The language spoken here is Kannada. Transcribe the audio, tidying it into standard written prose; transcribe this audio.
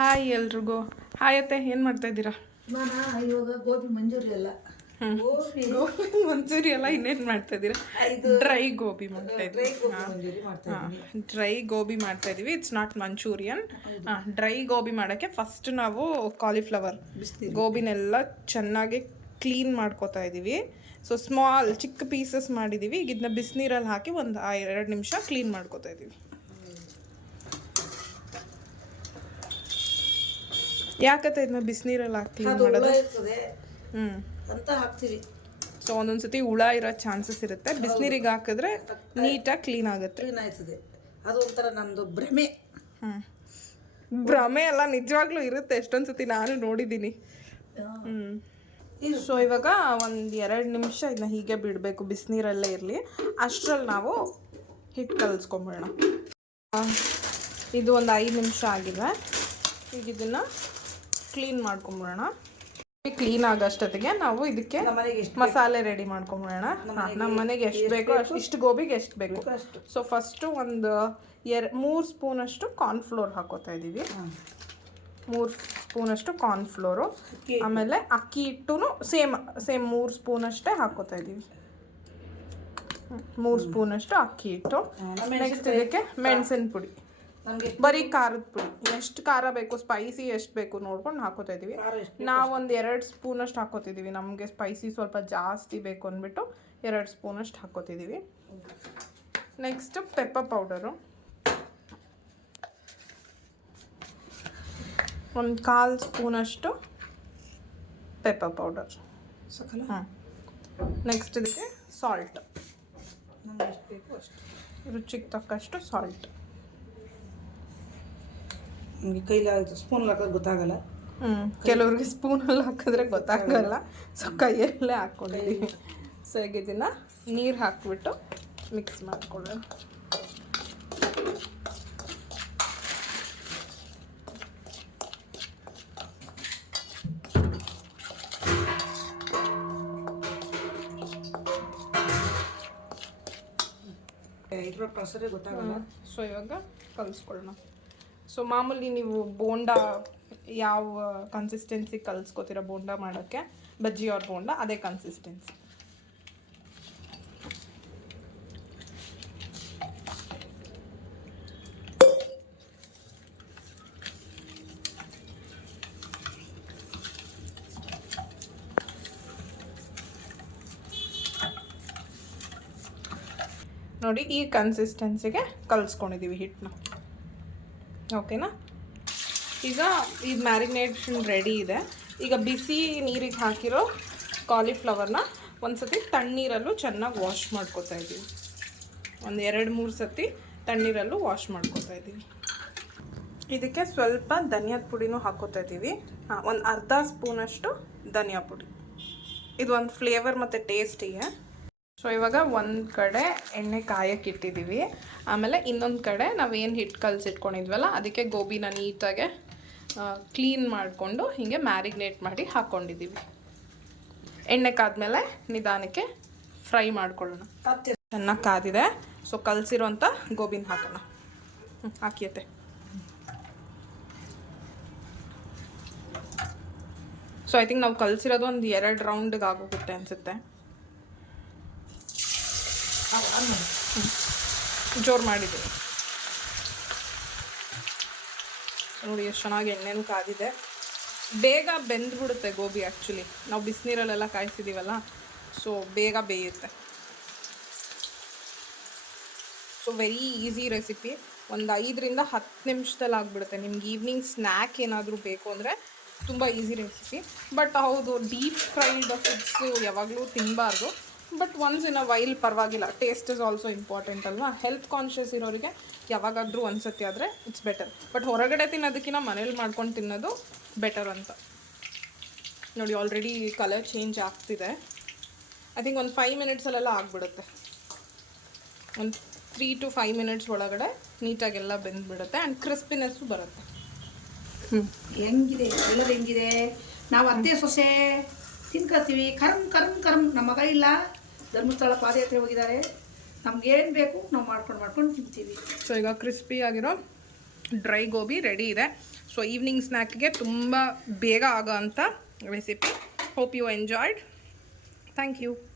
ಹಾಯ್ ಎಲ್ರಿಗೂ. ಹಾಯ್ ಅತ್ತೆ, ಏನು ಮಾಡ್ತಾ ಇದ್ದೀರಾ? ಇವಾಗ ಗೋಬಿ ಮಂಚೂರಿ ಅಲ್ಲ, ಗೋಬಿ ಮಂಚೂರಿ ಅಲ್ಲ, ಇನ್ನೇನು ಮಾಡ್ತಾ ಇದ್ದೀರಾ? ಡ್ರೈ ಗೋಬಿ ಮಾಡ್ತಾ ಇದ್ದೀವಿ. ಡ್ರೈ ಗೋಬಿ ಮಾಡ್ತಾ ಇದ್ದೀವಿ. It's not manchurian. Dry gobi ಮಾಡೋಕ್ಕೆ ಫಸ್ಟ್ ನಾವು ಕಾಲಿಫ್ಲವರ್ ಗೋಬಿನೆಲ್ಲ ಚೆನ್ನಾಗಿ ಕ್ಲೀನ್ ಮಾಡ್ಕೋತಾ ಇದ್ದೀವಿ. ಸೊ ಚಿಕ್ಕ ಪೀಸಸ್ ಮಾಡಿದ್ದೀವಿ. ಈಗ ಇದನ್ನ ಬಿಸಿನೀರಲ್ಲಿ ಹಾಕಿ ಒಂದು 2 ನಿಮಿಷ ಕ್ಲೀನ್ ಮಾಡ್ಕೋತಾ ಇದ್ದೀವಿ. ಯಾಕತ್ತೆ ಇದನ್ನ ಬಿಸಿನೀರಲ್ಲಿ ಹಾಕಿ ಕ್ಲೀನ್ ಮಾಡೋದು? ಅಂತ ಹಾಕ್ತೀವಿ. ಸೊ ಒಂದೊಂದ್ಸತಿ ಹುಳ ಇರೋ ಚಾನ್ಸಸ್ ಇರುತ್ತೆ. ಬಿಸಿನೀರಿಗೆ ಹಾಕಿದ್ರೆ ನೀಟಾಗಿ ಕ್ಲೀನ್ ಆಗುತ್ತೆ. ಕ್ಲೀನ್ ಆಯ್ತದೆ. ಅದು ಒಂಥರ ನಮ್ಮದು ಭ್ರಮೆ. ಭ್ರಮೆ ಎಲ್ಲ ನಿಜವಾಗ್ಲೂ ಇರುತ್ತೆ. ಎಷ್ಟೊಂದ್ಸತಿ ನಾನು ನೋಡಿದ್ದೀನಿ. ಸೊ ಇವಾಗ 1-2 ನಿಮಿಷ ಇದನ್ನ ಹೀಗೆ ಬಿಡಬೇಕು, ಬಿಸಿನೀರಲ್ಲೇ ಇರಲಿ. ಅಷ್ಟರಲ್ಲಿ ನಾವು ಹಿಟ್ಟು ಕಲಿಸ್ಕೊಂಬಿಡೋಣ. ಇದು ಒಂದು 5 ನಿಮಿಷ ಆಗಿದೆ. ಈಗ ಇದನ್ನು ಕ್ಲೀನ್ ಮಾಡ್ಕೊಂಬಿಡೋಣ. ಕ್ಲೀನ್ ಆಗೋಷ್ಟೊತ್ತಿಗೆ ನಾವು ಇದಕ್ಕೆ ಮಸಾಲೆ ರೆಡಿ ಮಾಡ್ಕೊಂಬಿಡೋಣ. ನಮ್ಮ ಮನೆಗೆ ಎಷ್ಟು ಬೇಕೋ ಇಷ್ಟು ಗೋಬಿಗೆ ಎಷ್ಟು ಬೇಕು. ಸೊ ಫಸ್ಟು ಒಂದು 3 ಸ್ಪೂನಷ್ಟು ಕಾರ್ನ್ಫ್ಲೋರ್ ಹಾಕೋತಾ ಇದ್ದೀವಿ. 3 ಸ್ಪೂನಷ್ಟು ಕಾರ್ನ್ಫ್ಲೋರು. ಆಮೇಲೆ ಅಕ್ಕಿ ಹಿಟ್ಟು ಸೇಮ್ 3 ಸ್ಪೂನಷ್ಟೇ ಹಾಕೋತಾ ಇದ್ದೀವಿ. 3 ಸ್ಪೂನಷ್ಟು ಅಕ್ಕಿ ಹಿಟ್ಟು. ನೆಕ್ಸ್ಟ್ ಇದಕ್ಕೆ ಮೆಣಸಿನ ಪುಡಿ, ಬರೀ ಖಾರದ ಪುಡಿ. ಎಷ್ಟು ಖಾರ ಬೇಕು, ಸ್ಪೈಸಿ ಎಷ್ಟು ಬೇಕು ನೋಡ್ಕೊಂಡು ಹಾಕೋತಾ ಇದ್ದೀವಿ. ನಾವು ಒಂದು 2 ಸ್ಪೂನಷ್ಟು ಹಾಕೋತಿದ್ದೀವಿ. ನಮಗೆ ಸ್ಪೈಸಿ ಸ್ವಲ್ಪ ಜಾಸ್ತಿ ಬೇಕು ಅಂದ್ಬಿಟ್ಟು 2 ಸ್ಪೂನಷ್ಟು ಹಾಕೋತಿದ್ದೀವಿ. ನೆಕ್ಸ್ಟ್ ಪೆಪ್ಪರ್ ಪೌಡರು 1/4 ಸ್ಪೂನಷ್ಟು ಪೆಪ್ಪರ್ ಪೌಡರ್. ನೆಕ್ಸ್ಟ್ ಇದಕ್ಕೆ ಸಾಲ್ಟ್, ನಮ್ಗೆ ಎಷ್ಟು ಬೇಕು ಅಷ್ಟು, ರುಚಿಗೆ ತಕ್ಕಷ್ಟು ಸಾಲ್ಟ್. ನಮಗೆ ಕೈಲಾಗುತ್ತೆ, ಸ್ಪೂನಲ್ಲಿ ಹಾಕೋದು ಗೊತ್ತಾಗಲ್ಲ. ಕೆಲವ್ರಿಗೆ ಸ್ಪೂನಲ್ಲಿ ಹಾಕಿದ್ರೆ ಗೊತ್ತಾಗಲ್ಲ. ಸೊ ಕೈಯಲ್ಲೇ ಹಾಕ್ಕೊಂಡಿದ್ದೀವಿ. ಸೊ ಈಗ ಇದನ್ನು ನೀರು ಹಾಕ್ಬಿಟ್ಟು ಮಿಕ್ಸ್ ಮಾಡ್ಕೊಳ್ಳೋಣ. ಗೊತ್ತಾಗಲ್ಲ. ಸೊ ಇವಾಗ ಕಲಿಸ್ಕೊಳ್ಳೋಣ. ಸೊ ಮಾಮೂಲಿ ನೀವು ಬೋಂಡಾ ಯಾವ ಕನ್ಸಿಸ್ಟೆನ್ಸಿ ಕಲಿಸ್ಕೋತೀರ ಬೋಂಡಾ ಮಾಡೋಕ್ಕೆ, ಬಜ್ಜಿ ಅವ್ರ ಬೋಂಡಾ ಅದೇ ಕನ್ಸಿಸ್ಟೆನ್ಸಿ. ನೋಡಿ, ಈ ಕನ್ಸಿಸ್ಟೆನ್ಸಿಗೆ ಕಲಿಸ್ಕೊಂಡಿದ್ದೀವಿ ಹಿಟ್ಟನ್ನ. ಓಕೆನಾ? ಈಗ ಈ ಮ್ಯಾರಿನೇಷನ್ ರೆಡಿ ಇದೆ. ಈಗ ಬಿಸಿ ನೀರಿಗೆ ಹಾಕಿರೋ ಕಾಲಿಫ್ಲವರ್ನ ಒಂದ್ಸತಿ ತಣ್ಣೀರಲ್ಲೂ ಚೆನ್ನಾಗಿ ವಾಶ್ ಮಾಡ್ಕೊತಾ ಇದ್ದೀವಿ. ಒಂದು 2-3 ಸತಿ ತಣ್ಣೀರಲ್ಲೂ ವಾಶ್ ಮಾಡ್ಕೊತಾ ಇದ್ದೀವಿ. ಇದಕ್ಕೆ ಸ್ವಲ್ಪ ಧನಿಯಾದ ಪುಡಿನೂ ಹಾಕೋತಾ ಇದ್ದೀವಿ. ಒಂದು ಅರ್ಧ ಸ್ಪೂನಷ್ಟು ಧನಿಯಾ ಪುಡಿ. ಇದು ಒಂದು ಫ್ಲೇವರ್ ಮತ್ತು ಟೇಸ್ಟಿಗೆ. ಸೊ ಇವಾಗ ಒಂದು ಕಡೆ ಎಣ್ಣೆ ಕಾಯಕ್ಕೆ ಇಟ್ಟಿದ್ದೀವಿ. ಆಮೇಲೆ ಇನ್ನೊಂದು ಕಡೆ ನಾವೇನು ಹಿಟ್ಟು ಕಲಸಿಟ್ಕೊಂಡಿದ್ವಲ್ಲ ಅದಕ್ಕೆ ಗೋಬಿನ ನೀಟಾಗೆ ಕ್ಲೀನ್ ಮಾಡಿಕೊಂಡು ಹೀಗೆ ಮ್ಯಾರಿನೇಟ್ ಮಾಡಿ ಹಾಕ್ಕೊಂಡಿದ್ದೀವಿ. ಎಣ್ಣೆ ಕಾದ್ಮೇಲೆ ನಿಧಾನಕ್ಕೆ ಫ್ರೈ ಮಾಡ್ಕೊಳ್ಳೋಣ. ಚೆನ್ನಾಗಿ ಕಾದಿದೆ. ಸೊ ಕಲಸಿರೋಂಥ ಗೋಬಿನ ಹಾಕೋಣ. ಹಾಕಿಯತ್ತೆ. ಸೊ ಐ ಥಿಂಕ್ ನಾವು ಕಲಸಿರೋದು ಒಂದು 2 ರೌಂಡ್ಗೆ ಆಗೋಗುತ್ತೆ ಅನಿಸುತ್ತೆ. ಜೋರು ಮಾಡಿದ್ದೀವಿ ನೋಡಿ, ಎಷ್ಟು ಚೆನ್ನಾಗಿ ಎಣ್ಣೆನೂ ಕಾದಿದೆ. ಬೇಗ ಬೆಂದ್ಬಿಡುತ್ತೆ ಗೋಬಿ. ಆ್ಯಕ್ಚುಲಿ ನಾವು ಬಿಸಿನೀರಲ್ಲೆಲ್ಲ ಕಾಯಿಸಿದ್ದೀವಲ್ಲ, ಸೊ ಬೇಗ ಬೇಯುತ್ತೆ. So very easy recipe. ಒಂದು 5-10 ನಿಮಿಷದಲ್ಲಿ ಆಗಿಬಿಡುತ್ತೆ. ನಿಮ್ಗೆ ಈವ್ನಿಂಗ್ ಸ್ನ್ಯಾಕ್ ಏನಾದರೂ ಬೇಕು ಅಂದರೆ ತುಂಬ ಈಸಿ ರೆಸಿಪಿ. ಬಟ್ ಹೌದು, ಡೀಪ್ ಫ್ರೈಡ್ ಫುಡ್ಸು ಯಾವಾಗಲೂ ತಿನ್ನಬಾರ್ದು. But once in a while ಪರವಾಗಿಲ್ಲ. ಟೇಸ್ಟ್ ಇಸ್ ಆಲ್ಸೋ ಇಂಪಾರ್ಟೆಂಟ್ ಅಲ್ವಾ? ಹೆಲ್ತ್ ಕಾನ್ಷಿಯಸ್ ಇರೋರಿಗೆ ಯಾವಾಗಾದರೂ ಒಂದ್ಸತಿ ಆದರೆ ಇಟ್ಸ್ ಬೆಟರ್. ಬಟ್ ಹೊರಗಡೆ ತಿನ್ನೋದಕ್ಕಿಂತ ಮನೇಲಿ ಮಾಡ್ಕೊಂಡು ತಿನ್ನೋದು ಬೆಟರ್ ಅಂತ. ನೋಡಿ, ಆಲ್ರೆಡಿ ಕಲರ್ ಚೇಂಜ್ ಆಗ್ತಿದೆ. ಐ ಥಿಂಕ್ ಒಂದು 5 ಮಿನಿಟ್ಸಲ್ಲೆಲ್ಲ ಆಗಿಬಿಡುತ್ತೆ. ಒಂದು 3 to 5 ಮಿನಿಟ್ಸ್ ಒಳಗಡೆ ನೀಟಾಗೆಲ್ಲ ಬೆಂದ್ಬಿಡುತ್ತೆ ಆ್ಯಂಡ್ ಕ್ರಿಸ್ಪಿನೆಸ್ಸು ಬರುತ್ತೆ. ಹೆಂಗಿದೆ ಎಲ್ಲರೂ ಹೆಂಗಿದೆ? ನಾವು ಅತ್ತೆ ಸೊಸೆ ತಿನ್ಕೊತೀವಿ. ಕರಂ ನಮ್ಮ ಮಗ ಇಲ್ಲ, ಧರ್ಮಸ್ಥಳ ಪಾದಯಾತ್ರೆ ಹೋಗಿದ್ದಾರೆ. ನಮ್ಗೇನು ಬೇಕು ನಾವು ಮಾಡ್ಕೊಂಡು ತಿಂತೀವಿ. ಸೊ ಈಗ ಕ್ರಿಸ್ಪಿ ಆಗಿರೋ ಡ್ರೈ ಗೋಬಿ ರೆಡಿ ಇದೆ. ಸೊ ಈವ್ನಿಂಗ್ ಸ್ನ್ಯಾಕ್ಗೆ ತುಂಬ ಬೇಗ ಆಗೋ ಅಂಥ recipe. Hope you enjoyed. Thank you.